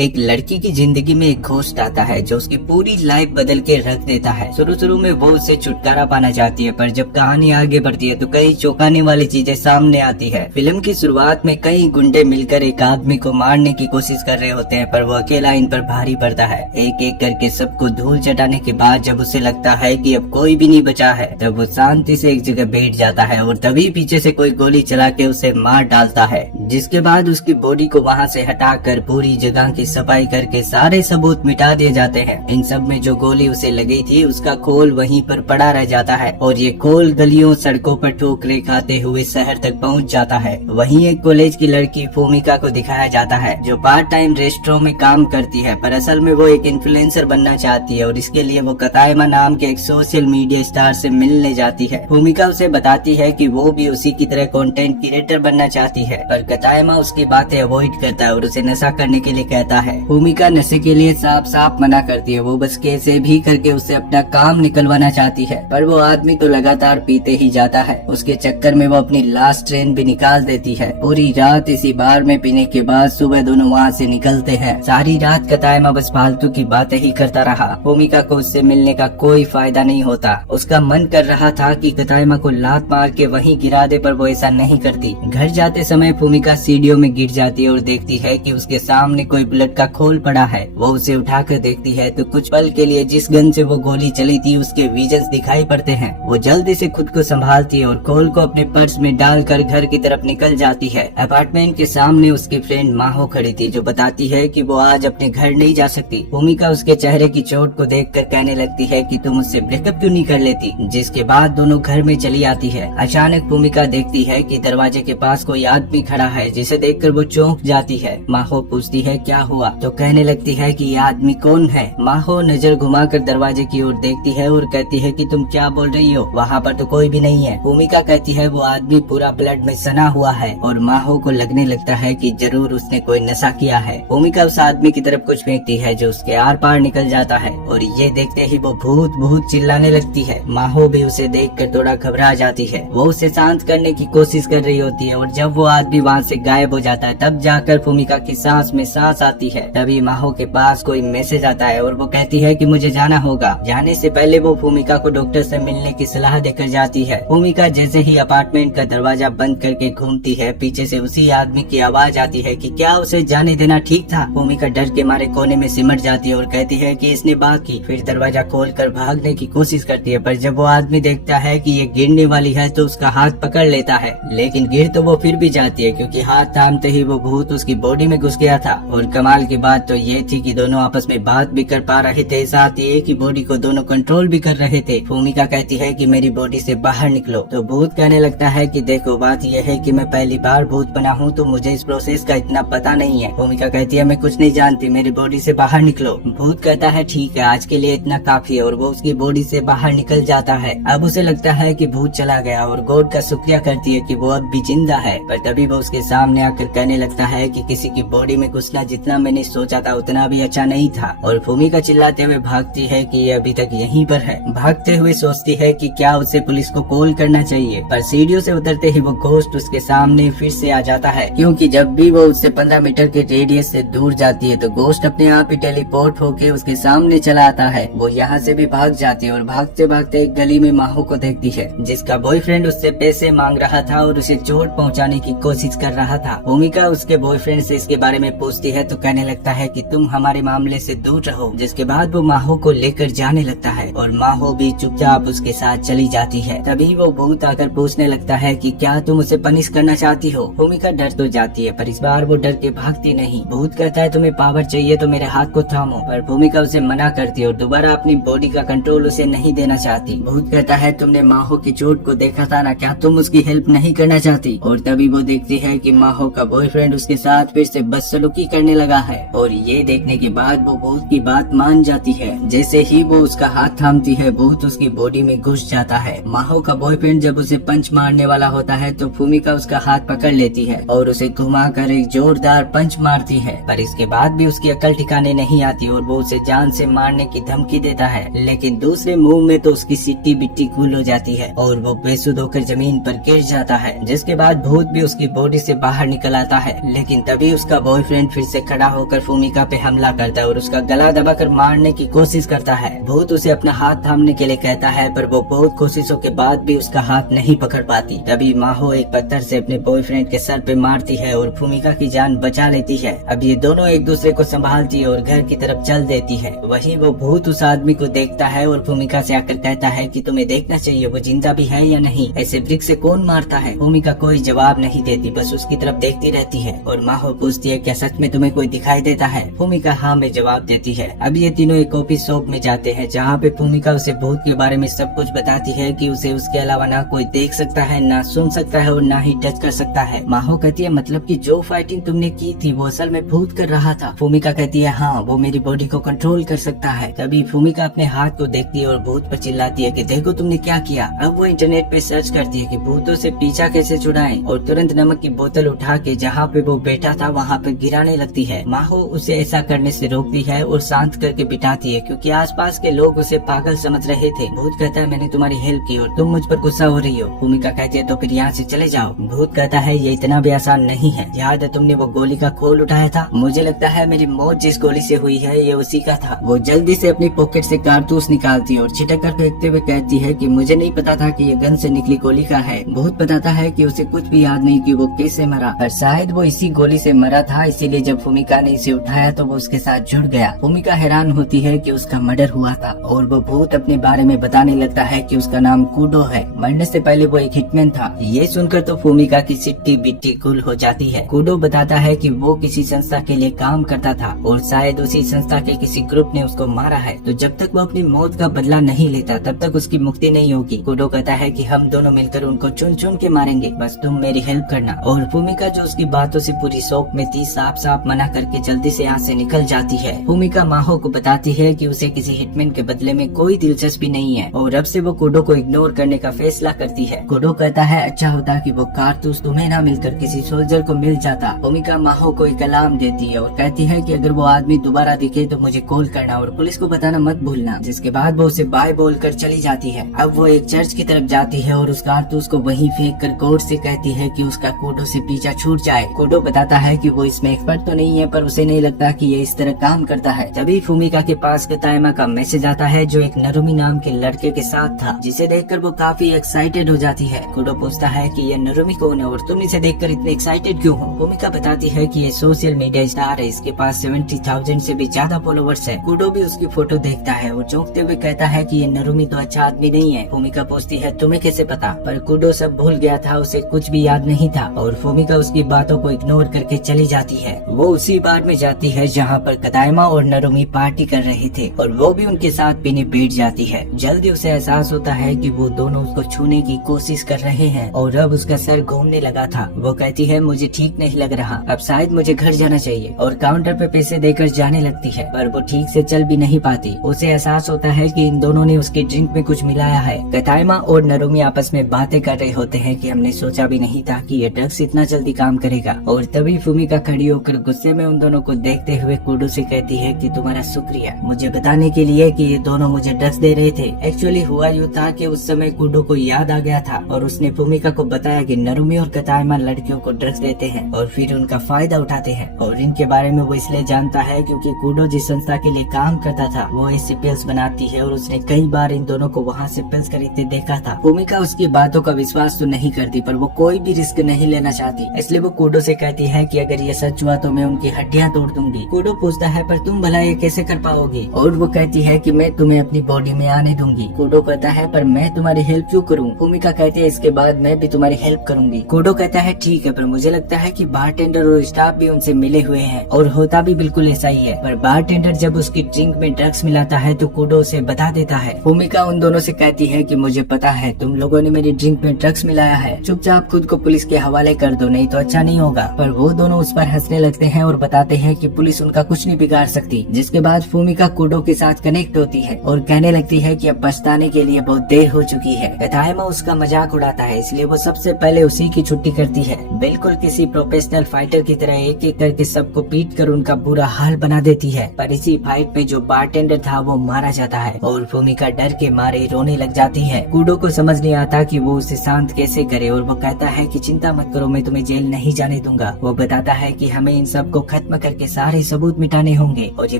एक लड़की की जिंदगी में एक घोस्ट आता है जो उसकी पूरी लाइफ बदल के रख देता है। शुरू में वो उससे छुटकारा पाना चाहती है, पर जब कहानी आगे बढ़ती है तो कई चौंकाने वाली चीजें सामने आती है। फिल्म की शुरुआत में कई गुंडे मिलकर एक आदमी को मारने की कोशिश कर रहे होते हैं, पर वो अकेला इन पर भारी पड़ता है। एक एक करके सबको धूल चटाने के बाद जब उसे लगता है कि अब कोई भी नहीं बचा है, तब वो शांति से एक जगह बैठ जाता है और तभी पीछे से कोई गोली चला के उसे मार डालता है। जिसके बाद उसकी बॉडी को वहाँ से हटाकर पूरी जगह की सफाई करके सारे सबूत मिटा दिए जाते हैं। इन सब में जो गोली उसे लगी थी उसका खोल वहीं पर पड़ा रह जाता है और ये खोल गलियों सड़कों पर ठोकरें खाते हुए शहर तक पहुंच जाता है। वहीं एक कॉलेज की लड़की भूमिका को दिखाया जाता है जो पार्ट टाइम रेस्टोरेंट में काम करती है, पर असल में वो एक इन्फ्लुएंसर बनना चाहती है और इसके लिए वो कतायमा नाम के एक सोशल मीडिया स्टार से मिलने जाती है। भूमिका उसे बताती है कि वो भी उसी की तरह कंटेंट क्रिएटर बनना चाहती है, पर कतायमा उसकी बातें अवॉइड करता है और उसे नशा करने के लिए कहता है। भूमिका नशे के लिए साफ मना करती है। वो बस कैसे भी करके उससे अपना काम निकलवाना चाहती है, पर वो आदमी तो लगातार पीते ही जाता है। उसके चक्कर में वो अपनी लास्ट ट्रेन भी निकाल देती है। पूरी रात इसी बार में पीने के बाद सुबह दोनों वहाँ से निकलते हैं। सारी रात कतायमा बस फालतू की बातें ही करता रहा। भूमिका को उससे मिलने का कोई फायदा नहीं होता। उसका मन कर रहा था कि कतायमा को लात मार के वहीं गिरा दे, पर वो ऐसा नहीं करती। घर जाते समय भूमिका सीढ़ियों में गिर जाती है और देखती है कि उसके सामने कोई बुलेट का खोल पड़ा है। वो उसे उठाकर देखती है तो कुछ पल के लिए जिस गन से वो गोली चली थी उसके विजन्स दिखाई पड़ते हैं। वो जल्दी से खुद को संभालती है और खोल को अपने पर्स में डालकर घर की तरफ निकल जाती है। अपार्टमेंट के सामने उसकी फ्रेंड माहो खड़ी थी जो बताती है कि वो आज अपने घर नहीं जा सकती। भूमिका उसके चेहरे की चोट को देखकर कहने लगती है कि तुम उससे ब्रेकअप क्यों नहीं कर लेती, जिसके बाद दोनों घर में चली आती है। अचानक भूमिका देखती है कि दरवाजे के पास कोई आदमी खड़ा है, जिसे देखकर वो चौंक जाती है। माहो पूछती है क्या हुआ, तो कहने लगती है कि ये आदमी कौन है। माहो नजर घुमाकर दरवाजे की ओर देखती है और कहती है कि तुम क्या बोल रही हो, वहाँ पर तो कोई भी नहीं है। भूमिका कहती है वो आदमी पूरा ब्लड में सना हुआ है और माहो को लगने लगता है कि जरूर उसने कोई नशा किया है। भूमिका उस आदमी की तरफ कुछ फेंकती है जो उसके आर पार निकल जाता है और ये देखते ही वो भूत भूत चिल्लाने लगती है। माहो भी उसे देखकर थोड़ा घबरा जाती है। वो उसे शांत करने की कोशिश कर रही होती है और जब वो आदमी वहाँ से गायब हो जाता है तब जाकर भूमिका की सांस में सांस आती है। तभी माहो के पास कोई मैसेज आता है और वो कहती है कि मुझे जाना होगा। जाने से पहले वो भूमिका को डॉक्टर से मिलने की सलाह देकर जाती है। भूमिका जैसे ही अपार्टमेंट का दरवाजा बंद करके घूमती है, पीछे से उसी आदमी की आवाज आती है कि क्या उसे जाने देना ठीक था। भूमिका डर के मारे कोने में सिमट जाती है और कहती है कि इसने बात की। फिर दरवाजा खोलकर भागने की कोशिश करती है, पर जब वो आदमी देखता है कि ये गिरने वाली है तो उसका हाथ पकड़ लेता है, लेकिन गिर तो वो फिर भी जाती है क्योंकि हाथ थामते ही वो भूत उसकी बॉडी में घुस गया था। और कमाल की बात तो ये थी कि दोनों आपस में बात भी कर पा रहे थे, साथ ही एक ही बॉडी को दोनों कंट्रोल भी कर रहे थे। भूमिका कहती है कि मेरी बॉडी से बाहर निकलो, तो भूत कहने लगता है कि देखो बात यह है कि मैं पहली बार भूत बना हूँ तो मुझे इस प्रोसेस का इतना पता नहीं है। भूमिका कहती है मैं कुछ नहीं जानती, मेरी बॉडी से बाहर निकलो। भूत कहता है ठीक है, आज के लिए इतना काफी है और वो उसकी बॉडी से बाहर निकल जाता है। अब उसे लगता है कि भूत चला गया और गॉड का शुक्रिया करती है कि वो अब भी जिंदा है, पर तभी वो उसके सामने आकर कहने लगता है कि किसी की बॉडी में घुसना जितना मैंने सोचा था उतना भी अच्छा नहीं था। और भूमिका चिल्लाते हुए भागती है कि ये अभी तक यहीं पर है। भागते हुए सोचती है कि क्या उसे पुलिस को कॉल करना चाहिए, पर सीढ़ियों से उतरते ही वो घोस्ट उसके सामने फिर से आ जाता है, क्योंकि जब भी वो उससे 15 मीटर के रेडियस से दूर जाती है तो घोस्ट अपने आप ही टेलीपोर्ट होके उसके सामने चला आता है। वो यहाँ से भी भाग जाती है और भागते भागते एक गली में माहो को देखती है जिसका बॉयफ्रेंड उससे पैसे मांग रहा था और उसे चोट पहुँचाने की कोशिश कर रहा था। भूमिका उसके बॉयफ्रेंड से इसके बारे में पूछती है तो कहने लगता है कि तुम हमारे मामले से दूर रहो, जिसके बाद वो माहो को लेकर जाने लगता है और माहो भी चुपचाप उसके साथ चली जाती है। तभी वो भूत आकर पूछने लगता है कि क्या तुम उसे पनिश करना चाहती हो। भूमिका डर तो जाती है पर इस बार वो डर के भागती नहीं। भूत कहता है तुम्हें पावर चाहिए तो मेरे हाथ को थामो, पर भूमिका उसे मना करती है और दोबारा अपनी बॉडी का कंट्रोल उसे नहीं देना चाहती। भूत कहता है तुमने माहो की चोट को देखा था ना, क्या तुम उसकी हेल्प नहीं करना चाहती। और तभी वो देखती है कि माहो का बॉयफ्रेंड उसके साथ फिर से बदसलूकी करने लगा है और ये देखने के बाद वो भूत की बात मान जाती है। जैसे ही वो उसका हाथ थामती है भूत उसकी बॉडी में घुस जाता है। माहो का बॉयफ्रेंड जब उसे पंच मारने वाला होता है तो भूमिका उसका हाथ पकड़ लेती है और उसे घुमाकर एक जोरदार पंच मारती है, पर इसके बाद भी उसकी अकल ठिकाने नहीं आती और वो उसे जान से मारने की धमकी देता है। लेकिन दूसरे मुंह में तो उसकी सिट्टी बिट्टी गुल हो जाती है और वो बेसुध होकर जमीन पर गिर जाता है, जिसके बाद भूत भी उसकी बॉडी से बाहर निकल आता है। लेकिन तभी उसका बॉयफ्रेंड फिर से खड़ा होकर फूमिका पे हमला करता है और उसका गला दबाकर मारने की कोशिश करता है। भूत उसे अपना हाथ थामने के लिए कहता है पर वो बहुत कोशिशों के बाद भी उसका हाथ नहीं पकड़ पाती। तभी माहो एक पत्थर से अपने बॉयफ्रेंड के सर पे मारती है और फूमिका की जान बचा लेती है। अब ये दोनों एक दूसरे को संभालती है और घर की तरफ चल देती है। वहीं वो भूत उस आदमी को देखता है और फूमिका से आकर कहता है कि तुम्हें देखना चाहिए वो जिंदा भी है या नहीं, ऐसे वृक्ष से कौन मारता है। फूमिका कोई जवाब नहीं देती, बस उसकी तरफ देखती रहती है और माहो पूछती है क्या सच में तुम्हें कोई दिखाई देता है। फूमिका हाँ में जवाब देती है। अब ये तीनों एक कॉफी शॉप में जाते हैं जहाँ पे फूमिका उसे भूत के बारे में सब कुछ बताती है कि उसे उसके अलावा ना कोई देख सकता है, ना सुन सकता है और ना ही टच कर सकता है। माहो कहती है मतलब कि जो फाइटिंग तुमने की थी वो असल में भूत कर रहा था। फूमिका कहती है हाँ वो मेरी बॉडी को कंट्रोल कर सकता है। तभी फूमिका अपने हाथ को देखती है और भूत पर चिल्लाती है कि देखो तुमने क्या किया। अब वो इंटरनेट पे सर्च करती है कि भूतों से पीछा कैसे छुड़ाएं और तुरंत नमक की बोतल उठा के जहाँ पे वो बैठा था वहाँ पे गिराने लगती है। माहो उसे ऐसा करने से रोकती है और शांत करके बिठाती है क्योंकि आसपास के लोग उसे पागल समझ रहे थे। भूत कहता है मैंने तुम्हारी हेल्प की और तुम मुझ पर गुस्सा हो रही हो। भूमिका कहती है तो फिर यहाँ से चले जाओ। भूत कहता है ये इतना भी आसान नहीं है, याद है तुमने वो गोली का खोल उठाया था, मुझे लगता है मेरी मौत जिस गोली से हुई है ये उसी का था। वो जल्दी से अपनी पॉकेट से कारतूस निकालती है और छिटक कर फेंकते हुए कहती है कि मुझे नहीं पता था कि ये गन से निकली गोली का है। भूत बताता है कि उसे कुछ भी याद नहीं कि वो कैसे मरा, पर शायद वो इसी गोली से मरा था, इसीलिए जब भूमिका ने इसे उठाया तो वो उसके साथ जुड़ गया। भूमिका हैरान होती है कि उसका मर्डर हुआ था और वो भूत अपने बारे में बताने लगता है कि उसका नाम कूडो है, मरने से पहले वो एक हिटमैन था। ये सुनकर तो भूमिका की सिट्टी बिट्टी गुल हो जाती है। कूडो बताता है कि वो किसी संस्था के लिए काम करता था और शायद उसी संस्था के किसी ग्रुप ने उसको मारा है, तो जब तक वो अपनी मौत का बदला नहीं लेता तब तक उसकी मुक्ति नहीं होगी। कूडो कहता है कि हम दोनों मिलकर उनको चुन चुन के मारेंगे, बस तुम मेरी हेल्प करना। और भूमिका जो उसकी बातों से पूरी शौक में थी साफ साफ मना करके जल्दी से यहाँ से निकल जाती है। भूमिका माहो को बताती है कि उसे किसी हिटमैन के बदले में कोई दिलचस्पी नहीं है और अब से वो कूडो को इग्नोर करने का फैसला करती है। कूडो कहता है अच्छा होता कि वो कारतूस तुम्हें ना मिलकर किसी सोल्जर को मिल जाता। भूमिका माहो को एक अलार्म देती है और कहती है कि अगर वो आदमी दोबारा दिखे तो मुझे कॉल करना और पुलिस को बताना मत भूलना। जिसके बाद वो उसे बाय बोलकर चली जाती है। अब वो एक चर्च की तरफ जाती है और उस कारतूस को वहीं फेंक कर गौर से कहती है कि उसका कूडो से पीछा छूट जाए। कूडो बताता है कि वो इसमें एक्सपर्ट तो नहीं है पर उसे नहीं लगता कि ये इस तरह काम करता है। तभी भूमिका के पास कतायमा का मैसेज आता है जो एक नरुमी नाम के लड़के के साथ था, जिसे देखकर वो काफी एक्साइटेड हो जाती है। कूडो पूछता है कि ये नरुमी कौन है और तुम इसे देखकर इतने एक्साइटेड क्यों हो। भूमिका बताती है कि ये सोशल मीडिया स्टार है, इसके पास 70,000 से भी ज्यादा फॉलोवर्स है। कूडो भी उसकी फोटो देखता है और चौंकते हुए कहता है कि ये नरुमी तो अच्छा आदमी नहीं है। भूमिका पूछती है तुम्हें कैसे पता, पर कूडो सब भूल गया था, उसे कुछ भी याद नहीं था और भूमिका उसकी बातों को इग्नोर करके चली जाती है। वो उसी बार में जाती है जहाँ पर कतायमा और नरुमी पार्टी कर रहे थे और वो भी उनके साथ पीने बैठ जाती है। जल्दी उसे एहसास होता है कि वो दोनों उसको छूने की कोशिश कर रहे हैं और अब उसका सर घूमने लगा था। वो कहती है मुझे ठीक नहीं लग रहा, अब शायद मुझे घर जाना चाहिए और काउंटर पे पैसे देकर जाने लगती है, पर वो ठीक से चल भी नहीं पाती। उसे एहसास होता है कि इन दोनों ने उसके ड्रिंक में कुछ मिलाया है। कतायमा और नरुमी आपस में बातें कर रहे होते हैं कि हमने सोचा भी नहीं था कि ये ड्रग्स इतना जल्दी काम करेगा। और तभी भूमिका खड़ी होकर गुस्से में उन दोनों को देखते हुए कूडो से कहती है कि तुम्हारा शुक्रिया मुझे बताने के लिए कि ये दोनों मुझे ड्रग्स दे रहे थे। एक्चुअली हुआ यूँ था कि उस समय कूडो को याद आ गया था और उसने भूमिका को बताया कि नरुमी और कतायमा लड़कियों को ड्रग्स देते हैं और फिर उनका फायदा उठाते हैं और इनके बारे में वो इसलिए जानता है क्योंकि कूडो जिस संस्था के लिए काम करता था वो ऐसी पिल्स बनाती है और उसने कई बार इन दोनों को वहाँ से पिल्स खरीदते देखा था। भूमिका उसकी बातों का विश्वास तो नहीं करती पर वो कोई भी रिस्क नहीं लेना चाहती, इसलिए वो कूडो से कहती है कि अगर ये सच हुआ तो मैं उनकी हड्डियां तोड़ दूंगी। कूडो पूछता है पर तुम भला ये कैसे कर पाओगी और वो कहती है कि मैं तुम्हें अपनी बॉडी में आने दूंगी। कूडो कहता है पर मैं तुम्हारी हेल्प क्यों करूँ। भूमिका कहती है इसके बाद मैं भी तुम्हारी हेल्प करूंगी। कूडो कहता है ठीक है, पर मुझे लगता है कि बारटेंडर और स्टाफ भी उनसे मिले हुए हैं और होता भी बिल्कुल ऐसा ही है। पर बारटेंडर जब उसकी ड्रिंक में ड्रग्स मिलाता है तो कूडो उसे बता देता है। भूमिका उन दोनों से कहती है कि मुझे पता है तुम लोगों ने मेरी ड्रिंक में ड्रग्स मिलाया है, चुपचाप खुद को पुलिस के हवाले कर दो नहीं तो अच्छा नहीं होगा। पर वो दोनों उस पर हंसने लगते हैं और बताते हैं कि पुलिस उनका कुछ नहीं बिगाड़ सकती। जिसके बाद भूमिका कूडो के साथ कनेक्ट होती है और कहने लगती है कि अब पछताने के लिए बहुत देर हो चुकी है। कतायमा उसका मजाक उड़ाता है, इसलिए वो सबसे पहले उसी की छुट्टी करती है। बिल्कुल किसी प्रोफेशनल फाइटर की तरह एक एक करके सबको पीट कर उनका बुरा हाल बना देती है। पर इसी फाइट में जो बारटेंडर था वो मारा जाता है और भूमिका डर के मारे रोने लग जाती है। कूडो को समझ नहीं आता कि वो उसे शांत कैसे करे और वो कहता है कि चिंता मत करो, मैं तुम्हें जेल नहीं जाने दूंगा। वो बताता है कि हमें इन सबको खत्म करके सारे सबूत मिटाने होंगे। और ये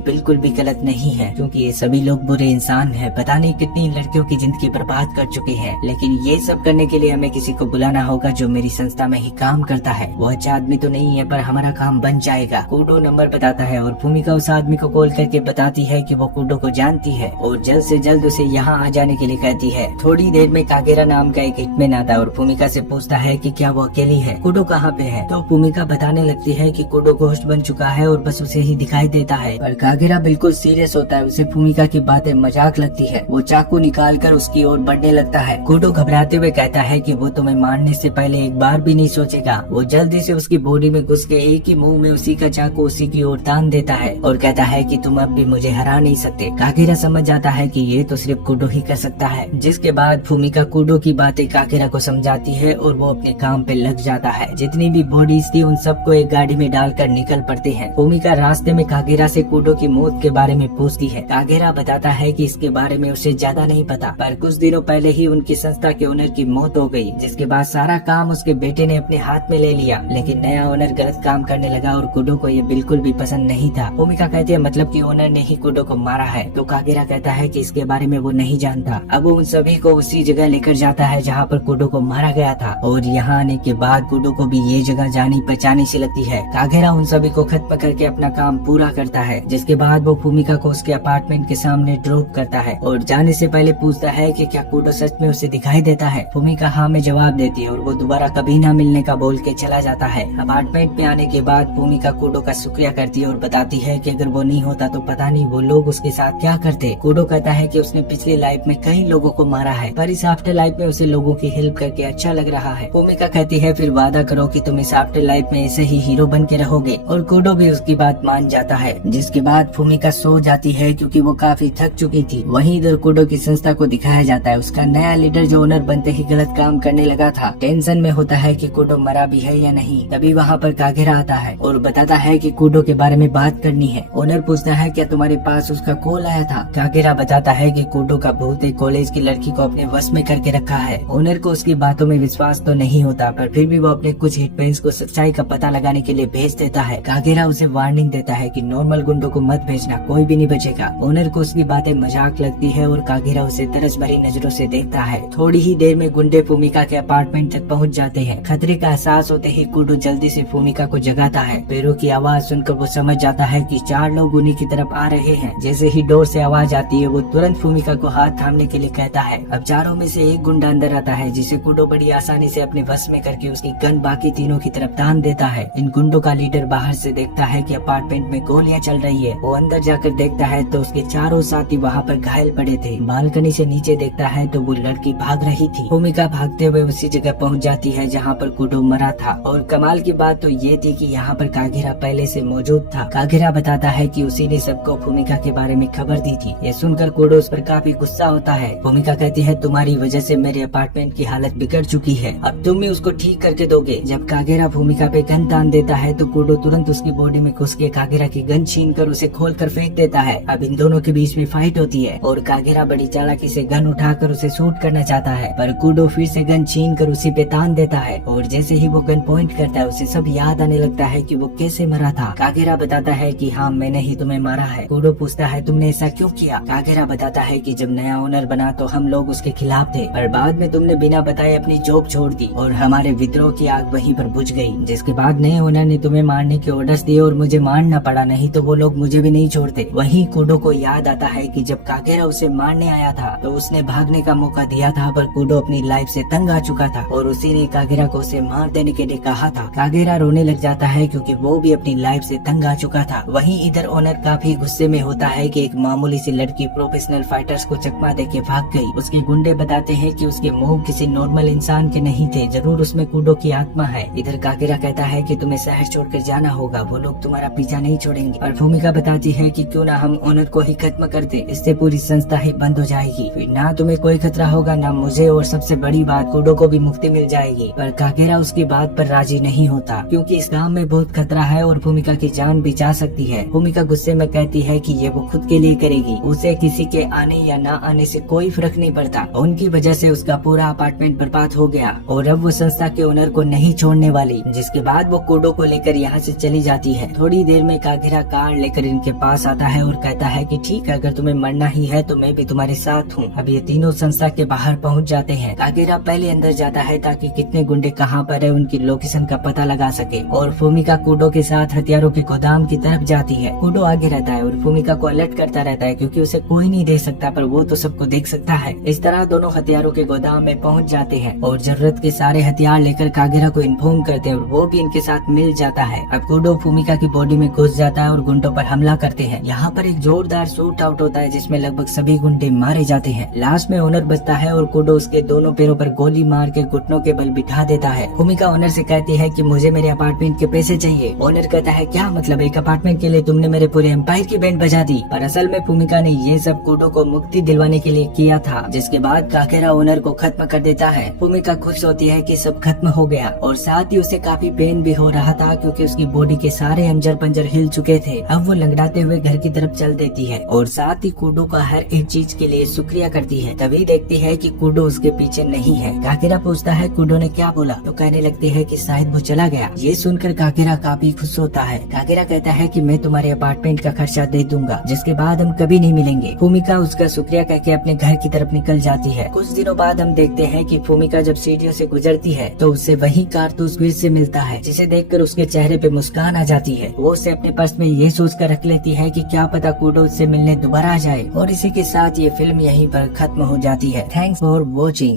बिल्कुल भी गलत नहीं है, क्योंकि ये सभी लोग बुरे इंसान हैं। पता नहीं कितनी लड़कियों की जिंदगी बर्बाद कर चुके हैं, लेकिन ये सब करने के लिए हमें किसी को बुलाना होगा जो मेरी संस्था में ही काम करता है। वो अच्छा आदमी तो नहीं है, पर हमारा काम बन जाएगा। कूडो नंबर बताता है और भूमिका उस आदमी को कॉल करके बताती है कि वो कूडो को जानती है और जल्द से जल्द उसे यहाँ आ जाने के लिए कहती है। थोड़ी देर में कागेरा नाम का एक हिटमैन आता है और भूमिका से पूछता है कि क्या वो अकेली है, कूडो कहाँ पे है। तो भूमिका बताने लगती है कि कूडो घोस्ट बन चुका है और बस उसे ही दिखाई देता है। पर कागेरा बिल्कुल सीरियस होता है, उसे भूमिका की बातें मजाक लगती है। वो चाकू निकाल कर उसकी ओर बढ़ने लगता है। कूडो घबराते हुए कहता है कि वो तुम्हें मारने से पहले एक बार भी नहीं सोचेगा। वो जल्दी से उसकी बॉडी में घुस के एक ही मुंह में उसी का चाकू उसी की ओर तान देता है और कहता है कि तुम अब भी मुझे हरा नहीं सकते। कागेरा समझ जाता है कि ये तो सिर्फ कूडो ही कर सकता है, जिसके बाद भूमिका कूडो की बातें कागेरा को समझाती है और वो अपने काम पे लग जाता है। जितनी भी बॉडीज थी उन सबको एक गाड़ी में डालकर निकल पड़ते हैं। भूमिका रास्ते में कागेरा से कूडो की मौत के बारे में पूछती है। कागेरा बताता है कि इसके बारे में उसे ज्यादा नहीं पता, पर कुछ दिनों पहले ही उनकी संस्था के ओनर की मौत हो गई, जिसके बाद सारा काम उसके बेटे ने अपने हाथ में ले लिया। लेकिन नया ओनर गलत काम करने लगा और कूडो को ये बिल्कुल भी पसंद नहीं था। भूमिका कहती है मतलब कि ओनर ने ही कूडो को मारा है। तो कागेरा कहता है कि इसके बारे में वो नहीं जानता। अब वो उन सभी को उसी जगह लेकर जाता है जहाँ पर कूडो को मारा गया था और यहाँ आने के बाद कूडो को भी ये जगह जानी पहचानी सी लगती है। कागेरा उन सभी को खत्म करके अपना काम पूरा करता है, जिसके बाद वो भूमिका को उसके अपार्टमेंट के सामने ड्रॉप करता है और जाने से पहले पूछता है कि क्या कूडो सच में उसे दिखाई देता है। भूमिका हाँ में जवाब देती है और वो दोबारा कभी ना मिलने का बोल के चला जाता है। अपार्टमेंट में आने के बाद भूमिका कूडो का शुक्रिया करती है और बताती है कि अगर वो नहीं होता तो पता नहीं वो लोग उसके साथ क्या करते। कूडो कहता है कि उसने पिछली लाइफ में कई लोगों को मारा है, पर इस आफ्टर लाइफ में उसे लोगों की हेल्प करके अच्छा लग रहा है। भूमिका कहती है फिर वादा करो कि तुम इस आफ्टर लाइफ में ऐसे ही हीरो बन के रहोगे, और कूडो भी उसकी बात मान जाता है। जिसके बाद भूमिका सो जाती है क्योंकि वो काफी थक चुकी थी। वहीं इधर कूडो की संस्था को दिखाया जाता है। उसका नया लीडर जो ओनर बनते ही गलत काम करने लगा था, टेंशन में होता है कि कूडो मरा भी है या नहीं। तभी वहाँ पर कागेरा आता है और बताता है कि कूडो के बारे में बात करनी है। ओनर पूछता है क्या तुम्हारे पास उसका कॉल आया था। कागेरा बताता है कि कूडो का भूत एक कॉलेज की लड़की को अपने वश में करके रखा है। ओनर को उसकी बातों में विश्वास तो नहीं होता, पर फिर भी वो अपने कुछ हिटमैन्स को सच्चाई का पता लगाने के लिए भेज देता है। कागेरा उसे वार्निंग देता है कि नॉर्मल गुंडों को मत भेजना, कोई भी नहीं बचेगा। ओनर को उसकी बातें मजाक लगती है और कागेरा उसे तरस भरी नजरों से देखता है। थोड़ी ही देर में गुंडे भूमिका के अपार्टमेंट तक पहुंच जाते हैं। खतरे का एहसास होते ही कूडो जल्दी से भूमिका को जगाता है। पैरों की आवाज सुनकर वो समझ जाता है कि 4 लोग उन्हीं की तरफ आ रहे हैं। जैसे ही डोर से आवाज आती है वो तुरंत भूमिका को हाथ थामने के लिए कहता है। अब चारों में से एक गुंडा अंदर आता है, जिसे कूडो बड़ी आसानी से अपने वश में करके उसकी गन बाकी तीनों की तरफ तान देता है। इन गुंडों का लीडर बाहर से देखता है कि अपार्टमेंट में गोलियां चल रही है। वो अंदर जाकर देखता है तो उसके चारों साथी वहाँ पर घायल पड़े थे। बालकनी से नीचे देखता है तो वो लड़की भाग रही थी। भूमिका भागते हुए उसी जगह पहुँच जाती है जहाँ पर कूडो मरा था। और कमाल की बात तो ये थी कि यहाँ पर कागेरा पहले से मौजूद था। कागेरा बताता है कि उसी ने सबको भूमिका के बारे में खबर दी थी। ये सुनकर कूडो उस पर काफी गुस्सा होता है। भूमिका कहती है तुम्हारी वजह से मेरे अपार्टमेंट की हालत बिगड़ चुकी है, अब तुम ही उसको ठीक करके दोगे। जब कागेरा भूमिका पे गन तान देता है तो कूडो तुरंत उसकी बॉडी में घुस के कागेरा की गन छीन कर उसे खोल कर फेंक देता है। अब इन दोनों के बीच में फाइट होती है और कागेरा बड़ी चालाकी से गन उठाकर उसे शूट करना चाहता है, पर कूडो फिर से गन छीन कर उसी पे तान देता है। और जैसे ही वो गन पॉइंट करता है उसे सब याद आने लगता है कि वो कैसे मरा था। कागेरा बताता है कि हाँ मैंने ही तुम्हें मारा है। कूडो पूछता है तुमने ऐसा क्यों किया। कागेरा बताता है कि जब नया ओनर बना तो हम लोग उसके खिलाफ थे, पर बाद में तुमने बिना बताए अपनी जॉब छोड़ दी और हमारे विद्रोह की आग वहीं पर बुझ गई। जिसके बाद नए ओनर ने तुम्हें मारने के ऑर्डर्स दिए और मुझे मारना पड़ा, नहीं तो वो लोग मुझे भी नहीं छोड़ते। वहीं कूडो को याद आता है कि जब कागेरा उसे मारने आया था तो उसने भागने का मौका दिया था, पर कूडो अपनी लाइफ से तंग आ चुका था और उसी ने कागेरा को उसे मार देने के लिए कहा था। कागेरा रोने लग जाता है क्योंकि वो भी अपनी लाइफ से तंग आ चुका था। वहीं इधर ओनर काफी गुस्से में होता है कि एक मामूली सी लड़की प्रोफेशनल फाइटर्स को चकमा देके भाग गई। उसके गुंडे बताते हैं कि उसके मुंह किसी नॉर्मल इंसान के नहीं थे, जरूर उसमें कूडो की आत्मा है। इधर कागेरा कहता है कि तुम्हें शहर छोड़कर जाना होगा, वो लोग तुम्हारा पीछा नहीं छोड़ेंगे। और भूमिका बताती है कि क्यों ना हम ओनर को ही खत्म कर दे, इससे पूरी संस्था ही बंद हो जाएगी, फिर ना तुम्हें कोई खतरा होगा ना मुझे, और सबसे बड़ी बात कूडो को भी मुक्ति मिल जाएगी। पर कागेरा उसकी बात पर राजी नहीं होता क्योंकि इस काम में बहुत खतरा है और भूमिका की जान भी जा सकती है। भूमिका गुस्से में कहती है कि ये वो खुद के लिए करेगी, उसे किसी के आने या ना आने से कोई फर्क नहीं पड़ता। उनकी वजह से उसका पूरा अपार्टमेंट बर्बाद हो गया और अब वो संस्था के ओनर को नहीं छोड़ने वाली। जिसके बाद वो कूडो को लेकर यहाँ से चली चली जाती है। थोड़ी देर में कागेरा कार लेकर इनके पास आता है और कहता है कि ठीक है, अगर तुम्हें मरना ही है तो मैं भी तुम्हारे साथ हूँ। अब ये तीनों संस्था के बाहर पहुँच जाते हैं। कागेरा पहले अंदर जाता है ताकि कितने गुंडे कहाँ पर है उनकी लोकेशन का पता लगा सके, और फूमिका कूडो के साथ हथियारों के गोदाम की तरफ जाती है। कूडो आगे रहता है और फूमिका को अलर्ट करता रहता है क्योंकि उसे कोई नहीं देख सकता पर वो तो सबको देख सकता है। इस तरह दोनों हथियारों के गोदाम में पहुंच जाते हैं और जरूरत के सारे हथियार लेकर कागेरा को इन्फॉर्म करते हैं और वो भी इनके साथ मिल जाता है। अब कूडो फूमिका की बॉडी में घुस जाता है और गुंडों पर हमला करते हैं। यहाँ पर एक जोरदार शूट आउट होता है जिसमें लगभग सभी गुंडे मारे जाते हैं। लास्ट में ओनर बचता है और कूडो उसके दोनों पैरों पर गोली मार के घुटनों के बल बिठा देता है। फूमिका ओनर से कहती है कि मुझे मेरे अपार्टमेंट के पैसे चाहिए। ओनर कहता है क्या मतलब, एक अपार्टमेंट के लिए तुमने मेरे पूरे एम्पायर की बैंड बजा दी। पर असल में फूमिका ने ये सब कूडो को मुक्ति दिलवाने के लिए किया था, जिसके बाद कागेरा ओनर को खत्म कर देता है। फूमिका खुश होती है कि सब खत्म हो गया और साथ ही उसे काफी पेन भी हो रहा था क्योंकि उसकी बॉडी के सारे अंजर पंजर हिल चुके थे। अब वो लंगड़ाते हुए घर की तरफ चल देती है और साथ ही कूडो का हर एक चीज के लिए शुक्रिया करती है। तभी देखती है कि कूडो उसके पीछे नहीं है। कागेरा पूछता है कूडो ने क्या बोला, तो कहने लगती है कि शायद वो चला गया। ये सुनकर कागेरा काफी खुश होता है। कागेरा कहता है कि मैं तुम्हारे अपार्टमेंट का खर्चा दे दूंगा, जिसके बाद हम कभी नहीं मिलेंगे। फूमिका उसका शुक्रिया कहके अपने घर की तरफ निकल जाती है। कुछ दिनों बाद हम देखते हैं कि फूमिका जब सीढ़ियों से गुजरती है तो उससे वही कारतूस फिर से मिलता है, जिसे देखकर उसके चेहरे पे मुस्कान आ जाती है। वो उसे अपने पर्स में ये सोच कर रख लेती है कि क्या पता कूडो उससे मिलने दोबारा आ जाए। और इसी के साथ ये फिल्म यहीं पर खत्म हो जाती है। Thanks for watching.